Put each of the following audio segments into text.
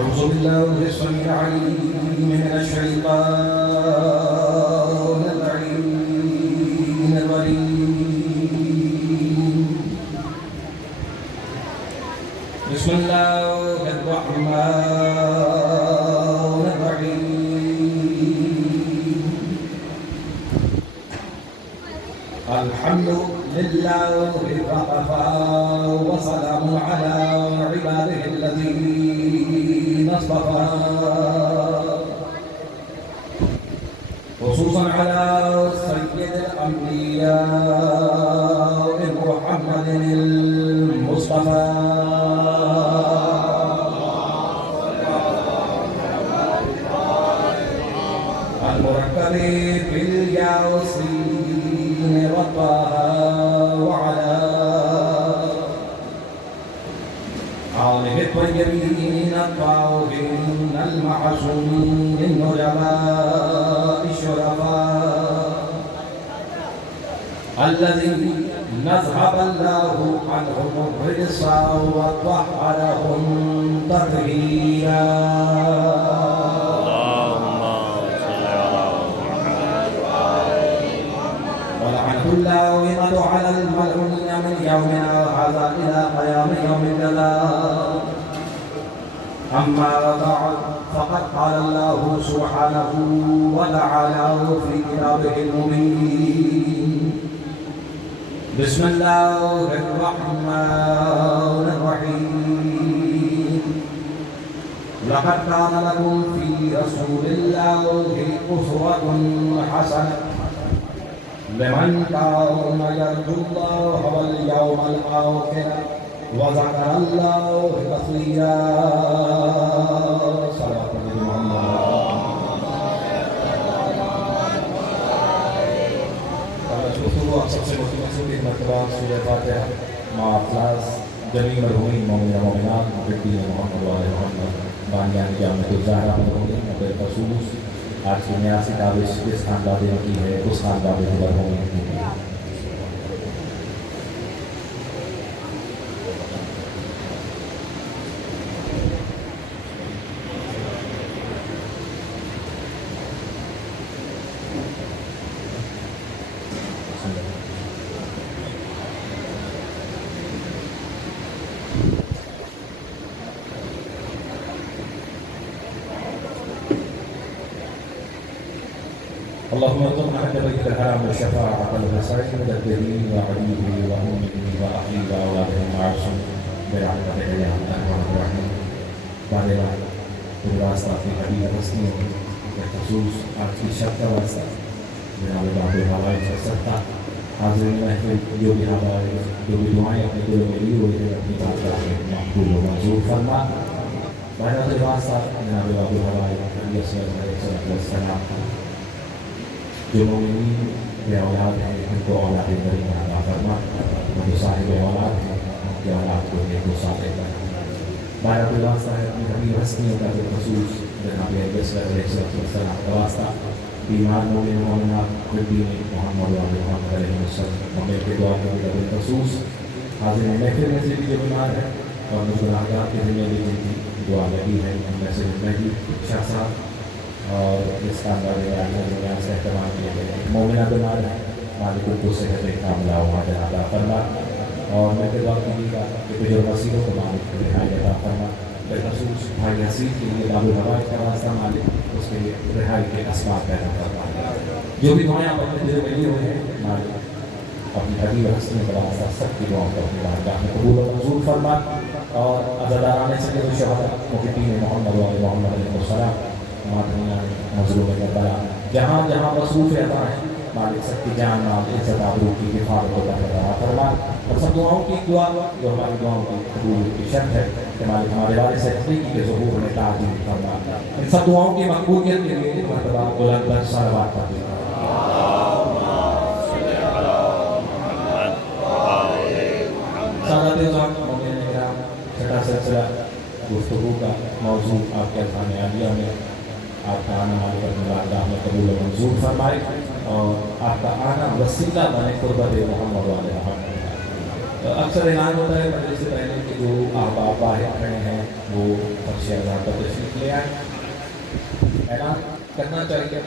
أعوذ بالله السميع العليم من الشيطان اللعين الرجيم. بسم الله الرحمن الرحيم. الحمد لله وكفى وسلام على عباده الذين اصطفى، خصوصا على سيد الأنبياء محمد المصطفى المركب بالياسين والطه وعلى آله الطيبين الطاهرين المعصومين النجباء الشرفاء الذين نذهب الله عنهم الرجس وطهرهم تطهيرا. الله على الملعون من يومنا هذا إلى قيام يوم الجزاء. أما بعد، فقد قال الله سبحانه وتعالى في كتابه المبين: بسم الله الرحمن الرحيم. لقد كان لكم في رسول الله أسوة حسنة لمن كان يرجو الله واليوم الآخر وذكر الله كثيرا. صلوات اللہ. سب سے مخصوص مرتبہ سورہ فاتحہ مع اخلاص جمیع مرحومین مومنین و مومنات محبین محمد و آل محمد بانیان قیامت الظاہرہ مرحومین بخصوص آج کی 89 تابش کس خاندان کی ہے اس خاندان میں مرحومین کی ہے. اللهم ارزقنا عند بيتك الحرام والشفاعة والحسين والدين وعليه وأمه وأهله وأولاده معصوم برحمتك يا أرحم الراحمين. بعدنا بالواسطة في حديث رسمي بخصوص آج کی شب کا واسطہ جناب باب الحوائج سکتا حاضرین محفل جو بھی حوائج جو بھی دعائیں اپنے دلوں میں لی ہوئی ہیں اپنی بات کرتے مقبول و منظور فرما. بعدنا بالواسطہ جناب باب الحوائج علیہ السلام جو مومنین بے اولاد ہیں ان کو اولاد کریم عطا فرما، جو صاحب اولاد ہیں ان کی اولاد کو نیک و صالح بنا. بارہ بالواسطہ ہے اپنی حبیب ہستیوں کا بالخصوص جناب علیہ السلام کا واسطہ بیمار مومن مومنات دین محمد و محمد علیہ السلام ہمیں کے دعا کو بالخصوص حاضر محفل میں سے بھی جو بیمار ہے اور گناہگار کے ذمہ بھی جن کی دعا لگی ہے ان میں سے مہدی شاہ صاحب اور اس خاندان میں سے اہتمام کیے گئے مومنہ بیمار ہیں مالک کو صحت کاملہ وہاں عطا فرما. اور میں کے دعا کیجیے گا کہ بزرگ مسیحوں کو مالک رہائی عطا فرما. بالخصوص بھائی حسین کے لیے باب الحوائج کا راستہ مالک اس کے لیے رہائی کے اسباب پیدا فرما. جو بھی دعائیں آپ اپنے دل میں لیے ہوئے ہیں مالک اپنی حبیب ہستیوں کا راستہ سب کی دعاؤں کو اپنی بارگاہ میں قبول و منظور فرما. اور عزاداران سے جو شہداء محبین محمد و محمد علیہ السلام مظلوم کربلا جہاں جہاں مصروف رہتا ہے مالک سب کی جان مال عزت آبرو کی حفاظت و برقرار فرما. اور سب دعاؤں کی دعا جو ہماری دعاؤں کی قبول کی شرط ہے کہ مالک ہمارے والد سے حقیقی کے ظہور میں تعظیم فرما. ان سب دعاؤں کی مقبولیت کے لیے مرتبہ بلند بلند صلوات پڑھتے ہیں. سادات اعزاز مومنین کرام، چھٹا سلسلہ گفتگو کا موضوع آپ کے اذہان عالیہ میں آپ کا آنا مالک اللہ میں قبول و منظور فرمائے اور آپ کا آنا وسیلہ بنے قربت محمد علیہ. اکثر اعلان ہوتا ہے مجلس سے پہلے کہ جو احباب باہر کھڑے ہیں وہ فرش اعظم پر تشریف لے آئیں. اعلان کرنا چاہیے،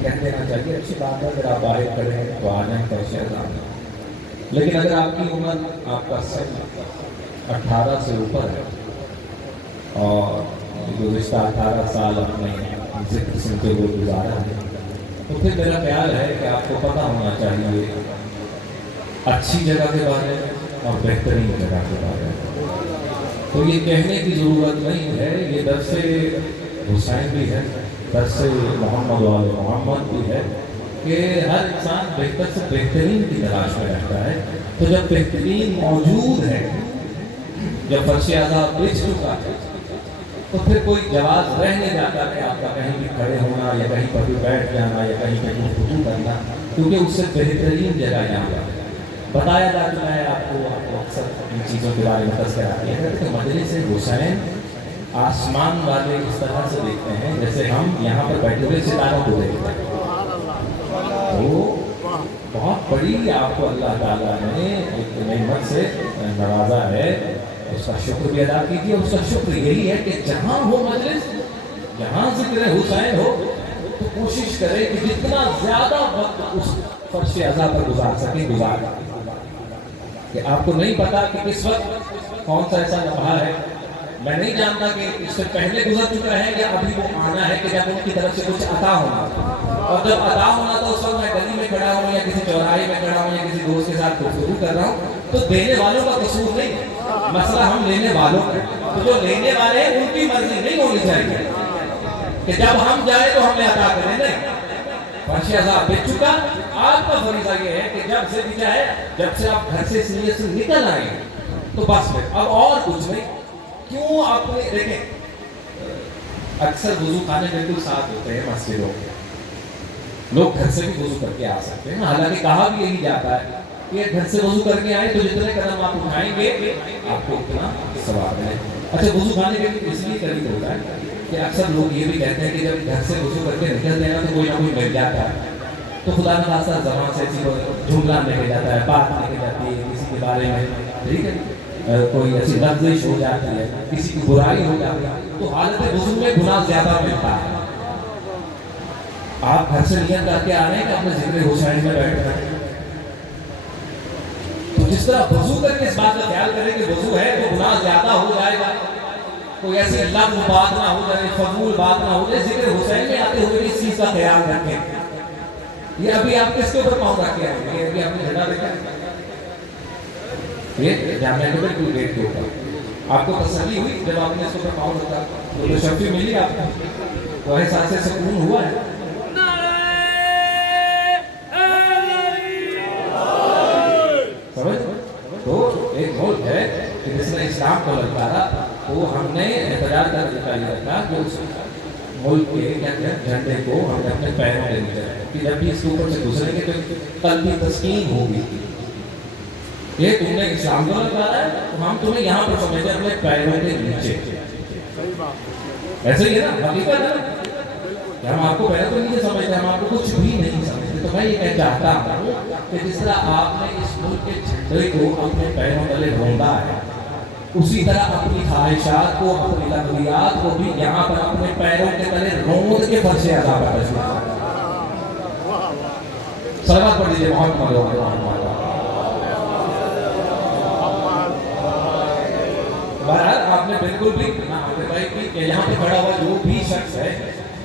کہہ دینا چاہیے، اچھی بات ہے. اگر آپ باہر کھڑے ہیں تو آ جائیں فرش اعظم. لیکن اگر آپ کی عمر، آپ کا سن 18 سے اوپر ہے اور گزشتہ 18 سال اپنے ذکر سنتے ہوئے گزارا ہے، تو پھر میرا خیال ہے کہ آپ کو پتہ ہونا چاہیے اچھی جگہ کے بارے میں اور بہترین جگہ کے بارے میں. تو یہ کہنے کی ضرورت نہیں ہے، یہ درس حسین بھی ہے، درس محمد وآل محمد بھی ہے کہ ہر انسان بہتر سے بہترین کی تلاش میں رہتا ہے. تو جب بہترین موجود ہے، جب فرش اعظم بچ چکا ہے، تو پھر کوئی جواز رہ نہیں جاتا کہ آپ کا کہیں بھی کھڑے ہونا یا کہیں پر بھی بیٹھ جانا یا کہیں پہ گفتگو کرنا، کیونکہ اس سے بہترین جگہ یہاں پر بتایا جا چکا ہے. آپ کو اکثر ان چیزوں کے بارے میں تذکرہ کیا ہے کہ مجلس حسین آسمان والے اس طرح سے دیکھتے ہیں جیسے ہم یہاں پر بیٹھے ہوئے ستاروں کو دیکھتے ہیں. تو بہت بڑی آپ کو اللہ تعالیٰ نے ایک نعمت سے نوازا ہے، اس کا شکر بھی ادا کیجیے. اس کا شکر یہی ہے کہ جہاں ہو مجلس، جہاں ذکر حسین ہو، تو کوشش کرے کہ جتنا زیادہ وقت اس فرش اعظم پر گزار سکے گزار. کہ آپ کو نہیں پتا کہ کس وقت کون سا ایسا لمحہ ہے. میں نہیں جانتا کہ اس سے پہلے گزر چکا ہے یا ابھی وہ آنا ہے کہ جب ان کی طرف سے کچھ عطا ہونا، اور جب عطا ہونا تو اس وقت میں گلی میں کھڑا ہوں یا کسی چوراہے میں کھڑا ہوں یا کسی دوست کے ساتھ گفتگو کر رہا ہوں، تو دینے والوں کا قصور نہیں، مسئلہ ہم لینے والوں کا. تو جو لینے والے ہیں ان کی مرضی نہیں ہونی چاہیے کہ جب ہم جائیں تو ہمیں عطا کریں. نہیں، فرش اعظم بچ چکا. آپ کا فریضہ یہ ہے کہ جب سے بھی چاہے، جب سے آپ گھر سے اس نیت سے نکل آئیں تو بس پھر اب اور کچھ نہیں. کیوں آپ نے دیکھیں اکثر وضو خانے بالکل ساتھ ہوتے ہیں مسجدوں کے، لوگ گھر سے بھی وضو کر کے آ سکتے ہیں. حالانکہ کہا بھی یہی جاتا ہے کہ گھر سے وضو کر کے آئیں تو جتنے قدم آپ اٹھائیں گے آپ کو اتنا ثواب ہے. اچھا، وضو خانے کے لیے اس لیے قریب ہوتا ہے کہ اکثر لوگ یہ بھی کہتے ہیں کہ جب گھر سے وضو کر کے نکلتے ہیں تو کوئی نہ کوئی مل جاتا ہے، تو خدا نہ خاصا زبان سے ایسی جملہ نکل جاتا ہے، بات نکل جاتی ہے کسی کے بارے میں، ٹھیک ہے، کوئی ایسی لفظش ہو جاتی ہے، کسی کی برائی ہو جاتی ہے، تو حالت وضو میں گناہ زیادہ ملتا ہے. آپ گھر سے نیت کر کے آ رہے ہیں کہ اپنے ذکر حسین میں بیٹھ رہے ہیں، تو جس طرح وضو کر کے اس بات کا خیال کریں کہ وضو ہے تو گناہ زیادہ ہو جائے گا، کوئی ایسی لفظ بات نہ ہو جائے، فضول بات نہ ہو جائے، ذکر حسین میں آتے ہوئے اس چیز کا خیال رکھیں. یہ ابھی آپ کس کے اوپر پاؤں رکھ کے آئیں گے؟ یہ ابھی آپ نے جھنڈا دیکھا ہے، یہ جامعہ کے بالکل گیٹ کے اوپر. آپ کو تسلی ہوئی جب آپ نے اس کے اوپر پاؤں رکھا؟ تو شفیع ملی آپ کو؟ وہ احساس سے سکون ہوا ہے؟ سمجھ؟ تو ایک ملک ہے کہ جس نے اسلام کو للکارا، تو ہم نے احتجاج کر دکھائی رکھا کہ اس ملک کے کیا جھنڈے کو ہم نے اپنے پیروں میں نیچے رکھا کہ جب بھی اس کے اوپر سے گزریں گے تو قلبی تسکین ہوگی. یہ تم نے اسلام کو للکارا ہے تو ہم تمہیں یہاں پر سمجھتے ہیں اپنے پیروں کے نیچے. ایسے ہی ہے نا، حقیقت ہے نا کہ ہم آپ کو پیروں کے نیچے سمجھتے ہیں، ہم آپ کو کچھ بھی نہیں سمجھتے. تو میں یہ کہنا چاہتا ہوں کہ جس طرح آپ نے اس ملک کے جھنڈے کو اپنے پیروں تلے ڈھونڈا ہے، اسی طرح اپنی خواہشات کو، اپنی لغویات کو بھی یہاں پر اپنے پیروں کے تلے روند کے فرش اعظم پر تشریف. صلوات پڑھ دیجیے محمد محمد. بہرحال آپ نے بالکل بھی کہ یہاں پہ کھڑا ہوا جو بھی شخص ہے،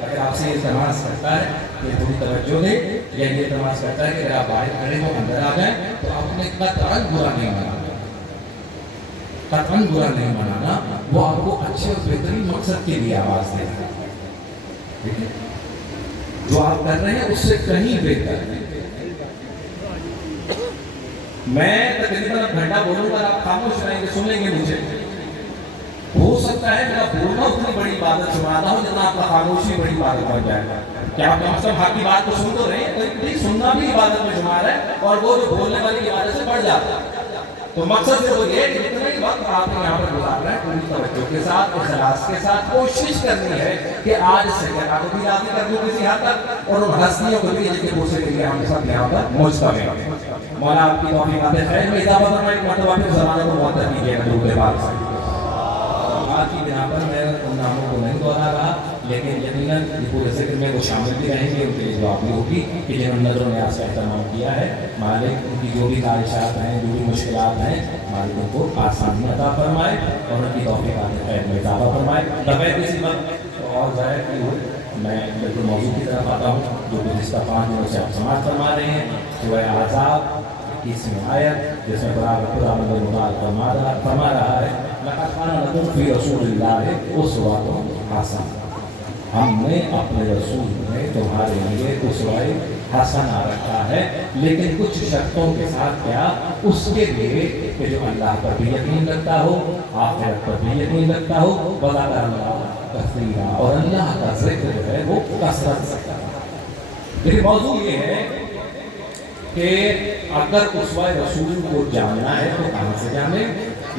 اگر آپ سے یہ التماس کرتا ہے کہ تھوڑی توجہ دے، یا یہ التماس کرتا ہے کہ اگر آپ باہر کھڑے ہو اندر آ جائیں، تو آپ نے قطعاً برا نہیں منانا، قطعاً برا نہیں منانا. وہ آپ کو اچھے اور بہترین مقصد کے لیے آواز دے رہا ہے، ٹھیک ہے؟ جو آپ کر رہے ہیں اس سے کہیں بہتر ہے. میں تقریباً گھنٹہ بولوں گا، آپ خاموش رہیں گے، سنیں گے مجھے. ہو سکتا ہے میرا بولنا اتنی بڑی عبادت شمار نہ ہو جتنا آپ کا خاموشی بڑی عبادت بن جائے گا. کیا آپ کم از کم حق کی بات کو سن تو رہے ہیں؟ سننا بھی عبادت میں شمار ہے، اور وہ جو بولنے والی عبادت سے بڑھ جاتا ہے. تو مقصد سے وہ یہ کہ جتنا ہی وقت آپ نے یہاں پر گزارنا ہے پوری توجہ کے ساتھ اخلاص کے ساتھ کوشش کرنی ہے کہ آج سیدنا کو بھی راضی کر دوں کسی حد تک اور ان ہستیوں کو بھی جن کے پوچھنے کے لیے ہم سب یہاں پر مجتمع ہیں۔ مولا آپ کی توفیقات خیر میں اضافہ فرمائے ایک مرتبہ پھر زمانے کو معطر کیجیے درود پاک سے۔ آج کی بنا پر میں ان ناموں کو نہیں دوہرا رہا لیکن یقیناً پورے ذکر میں وہ شامل بھی رہیں گے، ان کے لیے دعا بھی ہوگی کہ جنہوں نے نظر و نیاز کا اہتمام کیا ہے، مالک ان کی جو بھی خواہشات ہیں، جو بھی مشکلات ہیں، مالک ان کو آسانی عطا فرمائے اور ان کی توفیقات خیر میں اضافہ فرمائے۔ بغیر کسی وقت اور ضائع کی ہوئی میں بالکل موضوع کی طرف آتا ہوں جو گزشتہ 5 دنوں سے آپ سماعت فرما رہے ہیں، سورہ احزاب 21ویں آیت، جس میں خدا متعال فرما رہا ہے لَقَدْ كَانَ لَكُمْ فِي رَسُولِ اللَّهِ أُسْوَةٌ حَسَنَةٌ، ہم نے اپنے رسول میں تمہارے لیے اسوہ حسنہ رکھا ہے، لیکن کچھ شرطوں کے ساتھ کیا؟ اس کے لیے کہ جو اللہ پر بھی یقین رکھتا ہو، آخرت پر بھی یقین رکھتا ہو، وَذَكَرَ اللَّهَ كَثِيرًا، اور اللہ کا ذکر جو ہے وہ کثرت سے کرتا۔ لیکن موضوع یہ ہے کہ اگر اسوہ رسول کو جاننا ہے تو کہاں سے جانے؟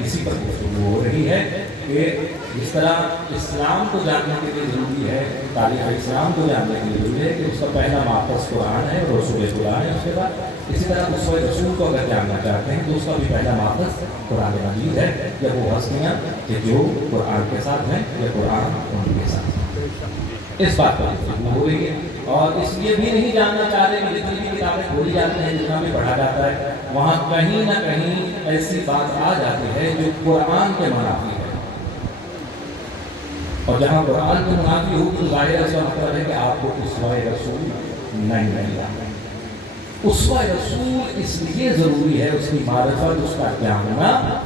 اسی پر گفتگو ہو رہی ہے کہ جس طرح اسلام کو جاننے کے لیے ضروری ہے، تاریخ اسلام کو جاننے کے لیے ضروری ہے کہ اس کا پہلا ماخذ قرآن ہے اور رسول خدا ہے، اس کے بعد اسی طرح اسوہ رسول کو اگر جاننا چاہتے ہیں تو اس کا بھی پہلا ماخذ قرآن مجید ہے، یا وہ ہستیاں کہ جو قرآن کے ساتھ ہیں یا قرآن ان کے ساتھ ہیں۔ اس بات پر گفتگو ہو رہی ہے اور اس لیے بھی نہیں جاننا چاہ رہے کہ جتنی بھی کتابیں کھولی جاتی ہیں، جتنا بھی پڑھا جاتا ہے، وہاں کہیں نہ کہیں ایسی بات آ جاتی ہے جو قرآن کے منافی ہے، اور جہاں قرآن کے منافی ہو تو ظاہر اس کا مطلب ہے کہ آپ کو اسوہ رسول نہیں ملا۔ اسوہ رسول اس لیے ضروری ہے، اس کی معرفت، اس کا جاننا،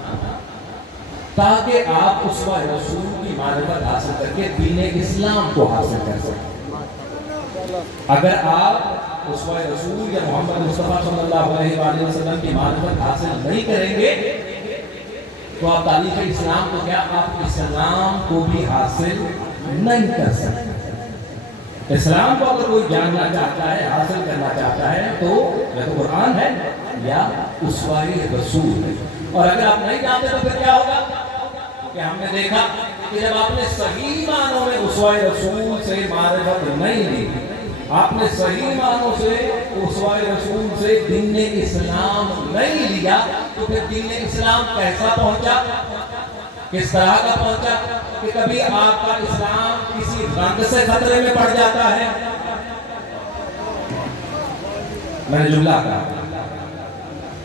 تاکہ آپ اسوہ رسول کی معرفت حاصل کر کے دین اسلام کو حاصل کر سکیں۔ اگر آپ اسوہ رسول یا محمد مصطفیٰ صلی اللہ علیہ وآلہ وسلم کی معرفت حاصل نہیں کریں گے تو آپ تاریخ اسلام کو کیا، آپ اسلام کو بھی حاصل نہیں کر سکتے۔ اسلام کو اگر کوئی جاننا چاہتا ہے، حاصل کرنا چاہتا ہے تو یا تو قرآن ہے یا اسوہ رسول ہے، اور اگر آپ نہیں جانتے تو پھر کیا ہوگا؟ کہ ہم نے دیکھا کہ جب آپ نے صحیح معنوں میں اسوہ رسول سے معرفت نہیں لی، آپ نے صحیح معنوں سے اسوہ رسول سے دین اسلام نہیں لیا، تو پھر دین اسلام کیسا پہنچا، کس طرح کا پہنچا؟ کہ کبھی آپ کا اسلام کسی رنگ سے خطرے میں پڑ جاتا ہے۔ میں نے جملہ کہا،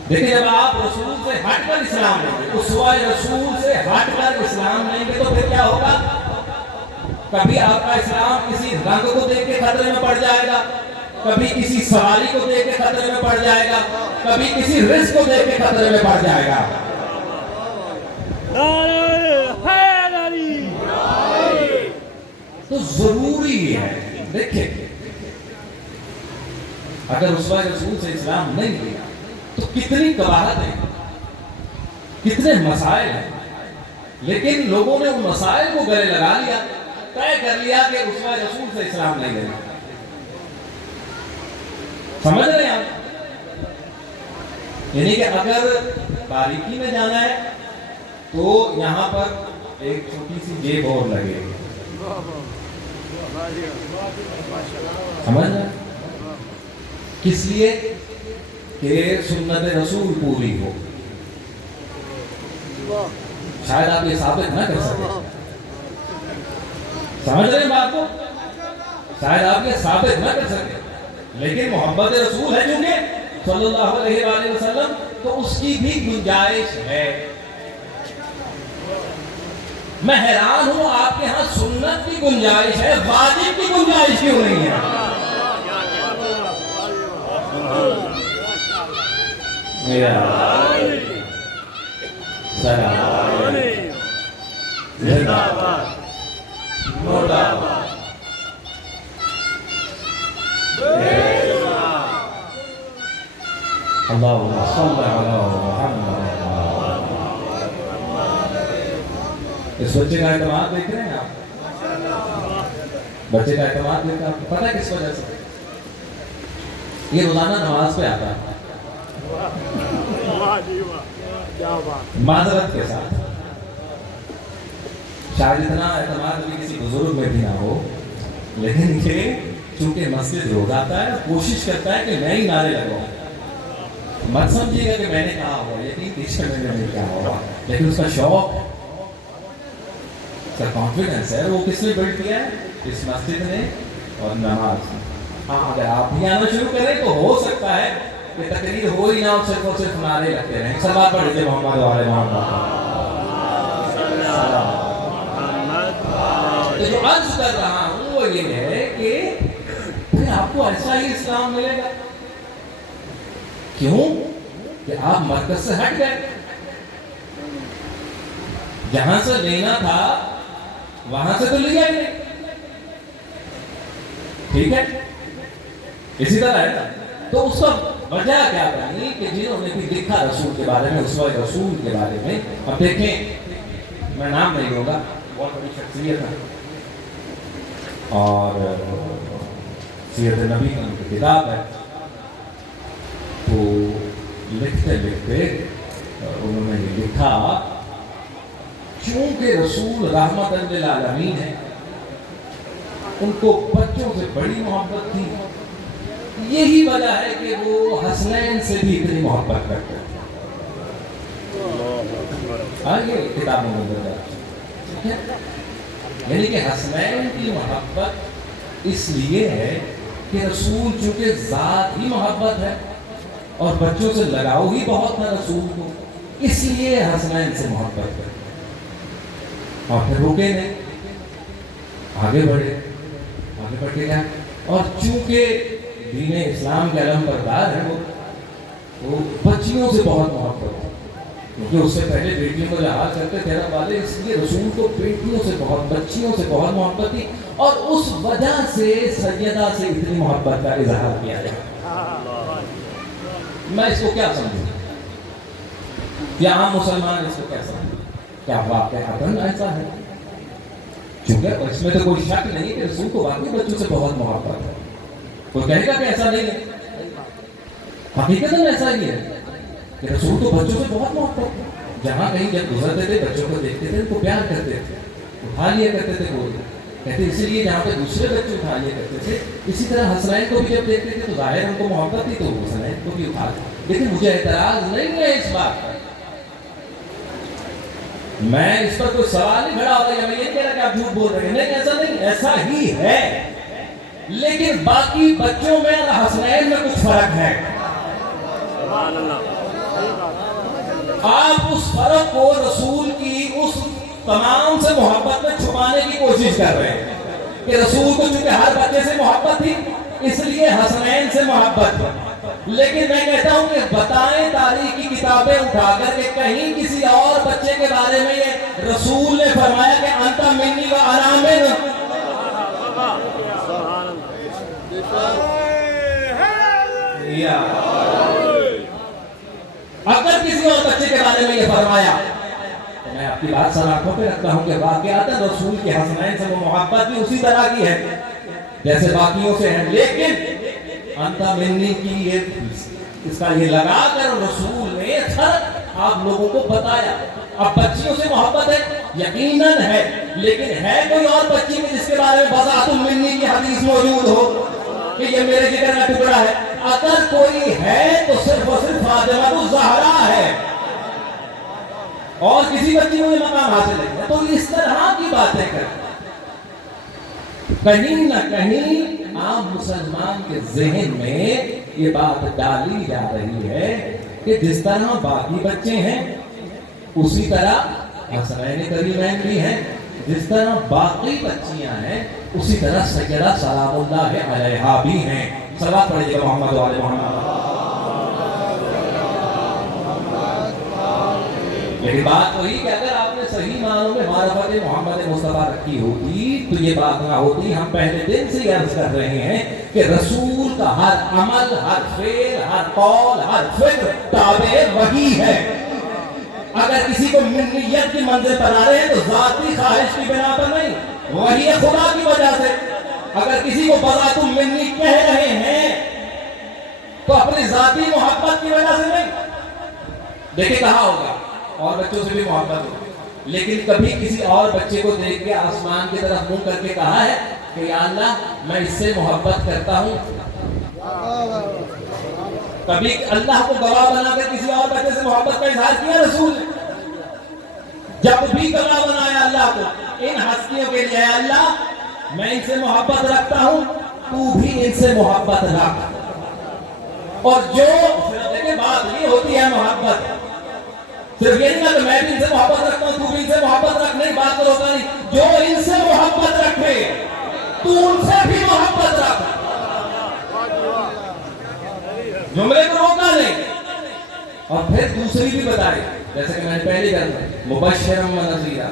دیکھیں جب آپ رسول سے ہٹ کر اسلام لیں گے، اسوہ رسول سے ہٹ کر اسلام لیں گے تو پھر کیا ہوگا؟ کبھی آپ کا اسلام کسی رنگ کو دیکھ کے خطرے میں پڑ جائے گا، کبھی کسی سواری کو دیکھ کے خطرے میں پڑ جائے گا، کبھی کسی رزق کو دیکھ کے خطرے میں پڑ جائے گا۔ تو ضروری ہے، دیکھیں اگر اسوہ رسول سے اسلام نہیں لیا تو کتنی قباحت ہے، کتنے مسائل ہیں، لیکن لوگوں نے ان مسائل کو گلے لگا لیا، طے کر لیا کہ اسوہ رسول سے اسلام نہیں لینا۔ سمجھ رہے ہیں آپ؟ یعنی کہ اگر باریکی میں جانا ہے تو یہاں پر ایک چھوٹی سی جیب اور لگے گی، سمجھ رہے ہیں؟ کس لیے؟ کہ سنت رسول پوری ہو۔ شاید آپ یہ ثابت نہ کر سکے، سمجھ رہے ہیں بات کو؟ شاید آپ یہ ثابت نہ کر سکے، لیکن محمد رسول ہے چونکہ صلی اللہ علیہ وآلہ وسلم، تو اس کی بھی گنجائش ہے۔ میں حیران ہوں آپ کے ہاں سنت کی گنجائش ہے، واجب کی گنجائش کیوں نہیں ہے؟ سلام زندہ باد مردہ باد۔ اللہم صلی علی محمد۔ اس بچے کا اعتماد دیکھ رہے ہیں آپ؟ بچے کا اعتماد دیکھ رہے ہیں؟ پتہ ہے کس وجہ سے؟ یہ روزانہ نماز پہ آتا ہے، معذرت کے ساتھ، شاید اتنا اعتماد بھی کسی بزرگ میں بھی نہ ہو، لیکن یہ چونکہ مسجد روز آتا ہے کوشش کرتا ہے کہ میں ہی نعرے لگاؤں. مت سمجھیے گا کہ میں نے کہا ہوا، یقین کسی میں نہیں کہا ہوا، لیکن اس کا شوق، اس کا کانفیڈنس ہے، وہ کس نے بلڈ کیا ہے؟ اس مسجد نے اور نماز. ہاں اگر آپ بھی آنا شروع کریں تو ہو سکتا ہے کہ تقریر ہو ہی نہ ہو، صرف اور صرف نعرے لگتے رہیں. صلوات پڑھ لیجیے محمد وعلى محمد. تو جو عرض کر رہا ہوں وہ یہ ہے کہ پھر آپ کو ایسا ہی اسلام ملے گا. کیوں؟ کہ آپ مرکز سے ہٹ گئے، جہاں سے لینا تھا وہاں سے تو لیا ہی نہیں. ٹھیک ہے، اسی طرح ہے نا. تو اس کا وجہ کیا بنی کہ جنہوں نے بھی لکھا رسول کے بارے میں، اسوہ رسول کے بارے میں. اب دیکھیں، میں نام نہیں لوں گا، بہت بڑی شخصیت ہے اور سیرت نبی کی کتاب ہے. تو لکھتے لکھتے انہوں نے یہ لکھا، چونکہ رسول رحمت للعالمین ہے، ان کو بچوں سے بڑی محبت تھی. یہی وجہ ہے کہ وہ حسنین سے بھی اتنی محبت کرتے تھے. آگے کتابوں میں یعنی کہ حسنین کی محبت اس لیے ہے کہ رسول چونکہ ذات ہی محبت ہے اور بچوں سے لگاؤ ہی بہت تھا رسول کو، اس لیے حسنین سے محبت کرتے. اور پھر رکے نہیں، آگے بڑھے، آگے بڑھ کے گئے. اور چونکہ دین اسلام کے علم بردار ہے، وہ بچیوں سے بہت محبت ہے، کیونکہ اس سے پہلے بیٹیوں کو لحاظ کرتے تھے رب والے، اس لیے رسول کو بیٹیوں سے بہت، بچیوں سے بہت محبت تھی. اور اس وجہ سے سیدہ سے اتنی محبت کا اظہار کیا ہے. میں اس کو کیا سمجھوں؟ یا عام مسلمان اس کو کیا سمجھوں؟ کیا واقعہ ایسا ہے؟ کیونکہ اس میں تو کوئی شک نہیں کہ رسول کو واقعی بچوں سے بہت محبت ہے. کوئی کہے گا کہ ایسا نہیں ہے؟ حقیقت میں ایسا ہی ہے کہ رسول کو بچوں سے بہت محبت ہے. جہاں کہیں جب گزرتے تھے بچوں کو دیکھتے تھے، ان کو پیار کرتے تھے، اٹھا لیا کرتے تھے. وہ کہتے اسی لیے جہاں پہ دوسرے بچے اٹھا لیا کرتے تھے، اسی طرح حسنین کو بھی جب دیکھتے تھے تو ظاہر ان کو محبت تھی تو حسنین کو بھی اٹھا لیا. لیکن مجھے اعتراض نہیں ہے اس بات پر، میں اس پر کوئی سوال نہیں کھڑا ہوتا. میں یہ کہہ رہا کہ آپ جھوٹ بول رہے ہیں، نہیں ایسا نہیں، ایسا ہی ہے. لیکن باقی بچوں میں اور حسنین میں کچھ فرق ہے. آپ اس فرق کو رسول کی اس تمام سے محبت میں چھپانے کی کوشش کر رہے ہیں کہ رسول کو چونکہ ہر بچے سے محبت تھی اس لیے حسنین سے محبت تھی. لیکن میں کہتا ہوں کہ بتائیں تاریخ کی کتابیں اٹھا کر کہ کہیں کسی اور بچے کے بارے میں یہ رسول نے فرمایا کہ انت منی و انا منک. اگر کسی اور بچے کے بارے میں یہ فرمایا تو میں آپ کی بات سر آنکھوں پہ رکھتا ہوں کہ واقعات رسول کے حسنین سے وہ محبت بھی اسی طرح کی ہے جیسے باقیوں سے ہے. لیکن انت منی کی اس کا یہ لگا کر رسول نے فرق آپ لوگوں کو بتایا. اب بچیوں سے محبت ہے یقیناً ہے، لیکن ہے کوئی اور بچی میں جس کے بارے میں بضاعت منی کی حدیث موجود ہو کہ یہ میرے جگر کا ٹکڑا ہے؟ اگر کوئی ہے تو صرف اور صرف فاطمہ الزہرا ہے، اور کسی بچی کو یہ مقام حاصل ہے. تو اس طرح کی باتیں کریں، کہیں نہ کہیں عام مسلمان کے ذہن میں یہ بات ڈالی جا رہی ہے کہ جس طرح باقی بچے ہیں اسی طرح حسنین کریمین بھی ہیں، جس طرح باقی بچیاں ہیں اسی طرح سیدہ سلام اللہ علیہا بھی ہیں. صلوات پڑھیے گا محمد وعلی محمد. لیکن بات وہی کہ اگر آپ نے صحیح معنوں میں معرفت محمد مصطفیٰ رکھی ہوتی تو یہ بات نہ ہوتی. ہم پہلے دن سے یہ عرض کر رہے ہیں کہ رسول کا ہر عمل، ہر فعل، ہر قول، ہر فکر تابع وحی ہے. اگر کسی کو منیت کی منزل پر آ رہے ہیں تو ذاتی خواہش کی بنا پر نہیں، وحی خدا کی وجہ سے. اگر کسی کو بذات منی کہہ رہے ہیں تو اپنی ذاتی محبت کی وجہ سے نہیں. دیکھیں کہا ہوگا اور بچوں سے بھی محبت ہو، لیکن کبھی کسی اور بچے کو دیکھ کے آسمان کی طرف منہ کر کے کہا ہے کہ یا اللہ میں اس سے محبت کرتا ہوں؟ کبھی اللہ کو گواہ بنا کر کسی اور بچے سے محبت کا اظہار کیا رسول نے؟ جب بھی گواہ بنایا اللہ کو ان ہستیوں کے لیے، اللہ میں ان سے محبت رکھتا ہوں، تو بھی ان سے محبت رکھ. اور جو دیکھیں بات یہ ہوتی ہے محبت صرف یہ نہیں کہ میں بھی ان سے محبت رکھتا ہوں تو بھی ان سے محبت رکھ، نہیں، بات تو ہوتا نہیں. جو ان سے محبت رکھے تو ان سے بھی محبت رکھ. جملے کو روکا نہیں. اور پھر دوسری بھی بتائے، جیسے کہ میں نے پہلے کہا مبشرا و نذیرا.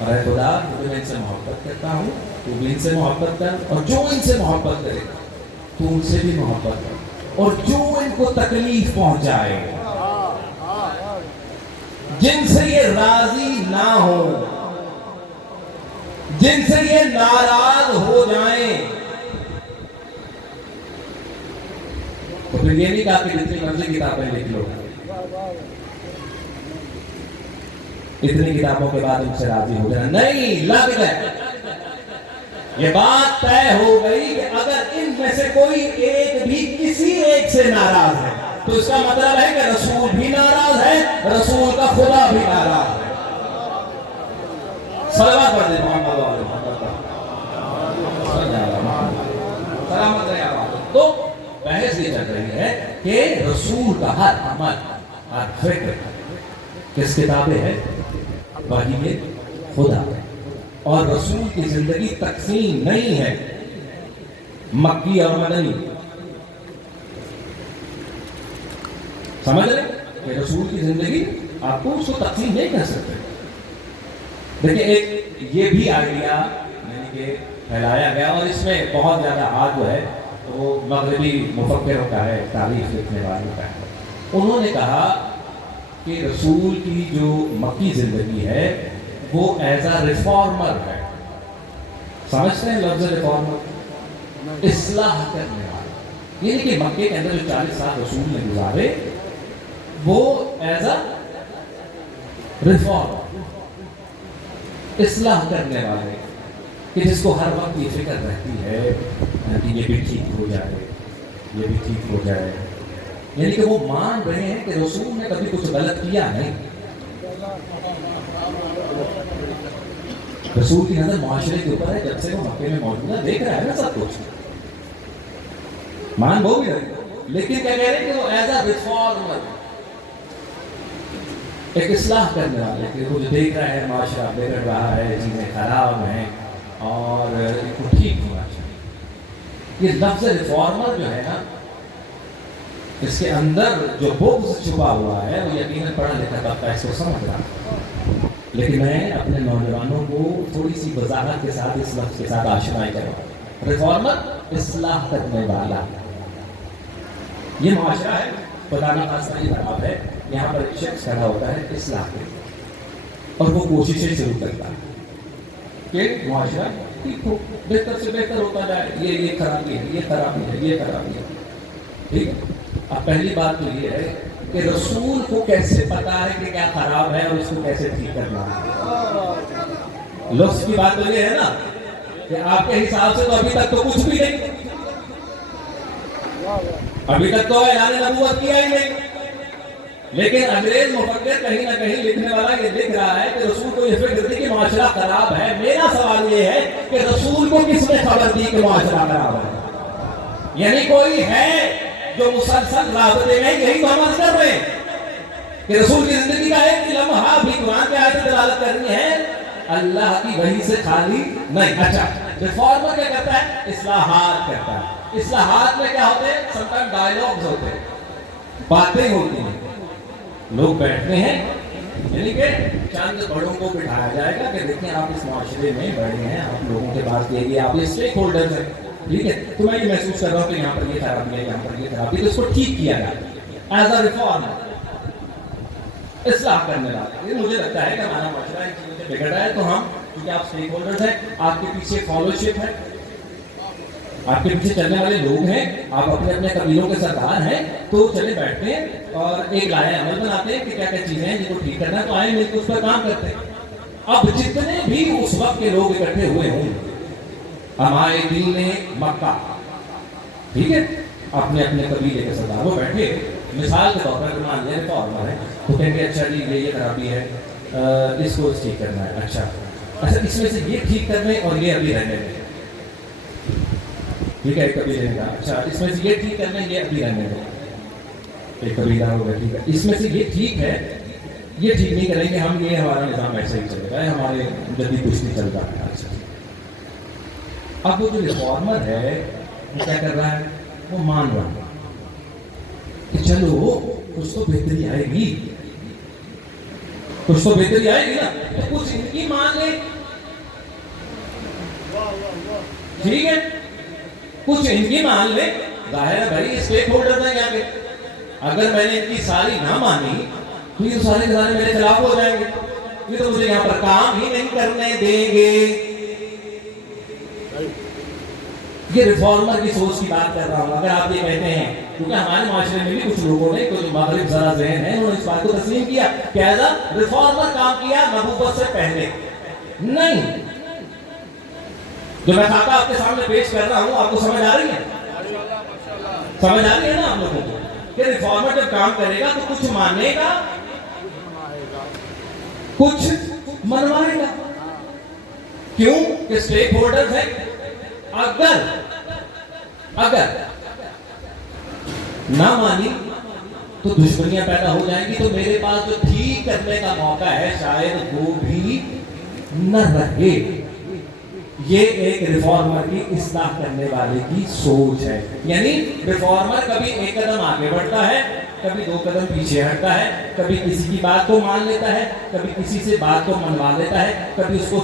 اے خدا میں ان سے محبت کرتا ہوں تو بھی ان سے محبت کر، اور جو ان سے محبت کرے تو ان سے بھی محبت کر، اور جو ان کو تکلیف پہنچائے، جن سے یہ راضی نہ ہو، جن سے یہ ناراض ہو جائیں، تو پھر یہ نہیں کہا کہ جتنی مرضی کتابیں لکھ لو، اتنی کتابوں کے بعد ان سے راضی ہو جانا نہیں. لگ گئے، یہ بات طے ہو گئی کہ اگر ان میں سے کوئی ایک بھی کسی ایک سے ناراض ہے تو اس کا مطلب ہے کہ رسول بھی ناراض ہے، رسول کا خدا بھی ناراض ہے. صلوات پڑھ دیں محمد علیہ سلامت رہے آپ. تو بحث یہ چل رہی ہے کہ رسول کا ہر عمل، ہر فکر کس کتابیں ہے؟ وحی میں خدا ہے. اور رسول کی زندگی تقسیم نہیں ہے مکی اور مدنی. سمجھ رہے کہ رسول کی زندگی آپ کو اس کو تقسیم نہیں کر سکتے. دیکھیں ایک یہ بھی آئیڈیا یعنی کہ پھیلایا گیا، اور اس میں بہت زیادہ ہاتھ جو ہے وہ مغربی مفکروں کا ہے، تاریخ لکھنے والوں کا ہے. انہوں نے کہا کہ رسول کی جو مکی زندگی ہے وہ ایز اے ریفارمر ہے. سمجھتے ہیں لفظ ریفارمر؟ اصلاح کرنے والا. یعنی کہ مکے کے اندر جو 40 سال رسول نے گزارے وہ ایز اے ریفارمر، اصلاح کرنے والے، کہ جس کو ہر وقت یہ فکر رہتی ہے کہ یہ بھی ٹھیک ہو جائے، یہ بھی ٹھیک ہو جائے. یعنی کہ وہ مان رہے ہیں کہ رسول نے کبھی کچھ غلط کیا نہیں. رسول کی نظر معاشرے کے اوپر ہے، جب سے وہ مکے میں موجود ہے دیکھ رہا ہے نا سب کچھ، مان وہ بھی رہے. لیکن کیا کہہ رہے ہیں کہ وہ ایز اے ریفارمر، ایک اصلاح کرنے والے، کہ وہ جو دیکھ رہا ہے معاشرہ بگڑ رہا ہے، چیزیں خراب ہیں اور اس کو ٹھیک ہونا چاہیے. یہ لفظ ریفارمر جو ہے نا، اس کے اندر جو بغض چھپا ہوا ہے وہ یقیناً پڑھا لکھا طبقہ اس کو سمجھ رہا ہے. لیکن میں اپنے نوجوانوں کو تھوڑی سی وضاحت کے ساتھ اس لفظ کے ساتھ آشنائی کروں. ریفارمر اصلاح کرنے والا. یہ معاشرہ ہے، خدا نہ خاصہ یہ خراب ہے، یہاں پر ایک شخص کھڑا ہوتا ہے اصلاح کے، اور وہ کوششیں شروع کرتا ہے کہ معاشرہ ٹھیک ہو، بہتر سے بہتر ہوتا جائے. یہ خرابی ہے، یہ خرابی ہے، یہ خرابی ہے. ٹھیک ہے. اب پہلی بات تو یہ ہے کہ رسول کو کیسے پتا ہے کہ کیا خراب ہے اور اس کو کیسے ٹھیک کرنا ہے؟ لفظ کی بات تو یہ ہے نا کہ آپ کے حساب سے تو ابھی تک تو کچھ بھی نہیں، ابھی تک تو اعلان نبوت کیا ہی نہیں. لیکن انگریز مفکر کہیں نہ کہیں لکھنے والا یہ لکھ رہا ہے کہ رسول کو یہ فکر تھی کہ معاشرہ خراب ہے. میرا سوال یہ ہے کہ رسول کو کس نے خبر دی کہ معاشرہ خراب ہے؟ یعنی کوئی ہے جو مسلسل رابطے میں یہی تو ہم عرض کر رہے ہیں کہ رسول کی زندگی کا ایک لمحہ بھی قرآن کی آیت دلالت کرنی ہے اللہ کی وحی سے خالی نہیں. اچھا، ریفارمر کیا کرتا ہے؟ اصلاحات کرتا ہے. اصلاحات میں کیا ہوتے ہیں؟ سم ٹائم ڈائیلاگز ہوتے ہیں، باتیں ہوتی ہیں، لوگ بیٹھتے ہیں، یعنی کہ چند بڑوں کو بٹھایا جائے گا کہ دیکھیں آپ اس معاشرے میں بڑے ہیں، آپ لوگوں کے پاس دے گی، آپ یہ اسٹیک ہولڈرز ہیں. ٹھیک ہے، تو میں یہ محسوس کر رہا ہوں کہ یہاں پر یہ خرابی ہے، یہاں پر یہ خرابی ہے، تو اس کو ٹھیک کیا جائے ایز اے ریفارمر، اصلاح کرنے والا. یہ مجھے لگتا ہے کہ ہمارا معاشرہ ان چیزوں سے بگڑ رہا ہے، تو ہم کیونکہ آپ اسٹیک ہولڈرز ہیں، آپ کے پیچھے فالوشپ ہے، آپ کے پیچھے چلنے والے لوگ ہیں، آپ اپنے اپنے قبیلوں کے سردار ہیں، تو چلے بیٹھتے ہیں اور ایک لائحہ عمل بناتے ہیں کہ کیا کیا چیزیں ہیں جن کو ٹھیک کرنا ہے، تو آئے مل کے اس پر کام کرتے ہیں۔ اب جتنے بھی اس وقت کے لوگ اکٹھے ہوئے ہوں، ہمارے دین مکہ، ٹھیک ہے، اپنے اپنے قبیلے کے سردار وہ بیٹھے، مثال کے طور پر مان لیں فارمر ہے تو کہیں گے اچھا جی یہ خرابی ہے، اس کو ٹھیک کرنا ہے، اچھا اس میں سے یہ ٹھیک کرنے اور یہ ابھی رہنے دیں، ٹھیک ہے، ایک قبیلے نے کہا اچھا اس میں سے یہ ٹھیک کرنا ہے، یہ ابھی رہنے دیں، ایک قبیلہ ہوگا ٹھیک ہے، اس میں سے یہ ٹھیک ہے، یہ ٹھیک نہیں کریں گے ہم، یہ ہمارا نظام ایسا ہی چلے گا، ہمارے جدید کچھ نہیں چل رہا ہے۔ اب وہ جو ریفارمر ہے وہ کیا کر رہا ہے، وہ مان رہا ہے کہ چلو کچھ تو بہتری آئے گی، کچھ تو بہتری آئے گی نا، تو کچھ ان کی مان لے، ٹھیک ہے، کچھ ان کی مان لے، ظاہر ہے بھائی اسٹیک ہولڈر ہیں یہاں پہ، اگر میں نے ان کی ساری نہ مانی تو یہ سارے کے سارے میرے خلاف ہو جائیں گے، یہ تو مجھے یہاں پر کام ہی نہیں کرنے دیں گے۔ یہ ریفارمر کی سوچ کی بات کر رہا ہوں۔ اگر آپ یہ کہتے ہیں، کیونکہ ہمارے معاشرے میں بھی کچھ لوگوں نے، کچھ مغرب ذرا ذہن ہے، انہوں نے اس بات کو تسلیم کیا کہ ایسا ریفارمر کام کیا نبوت سے پہلے نہیں۔ جو میں خاکہ آپ کے سامنے پیش کر رہا ہوں آپ کو سمجھ آ رہی ہے؟ سمجھ آ رہی ہے نا آپ لوگوں کو کہ ریفارمر جب کام کرے گا تو کچھ مانے گا، کچھ منوائے گا۔ کیوں کہ اسٹیک ہولڈرز ہیں۔ اگر نہ مانی تو دشمنیاں پیدا ہو جائیں گی، تو میرے پاس جو ٹھیک کرنے کا موقع ہے شاید وہ بھی نہ رہے۔ یہ ایک ریفارمر کی اصلاح کرنے والے کی سوچ ہے، یعنی ریفارمر کبھی ایک قدم آگے بڑھتا ہے، کبھی دو قدم پیچھے ہٹتا ہے، کبھی کسی کی بات کو مان لیتا ہے، کبھی کسی سے بات کو منوا لیتا ہے، کبھی اس کو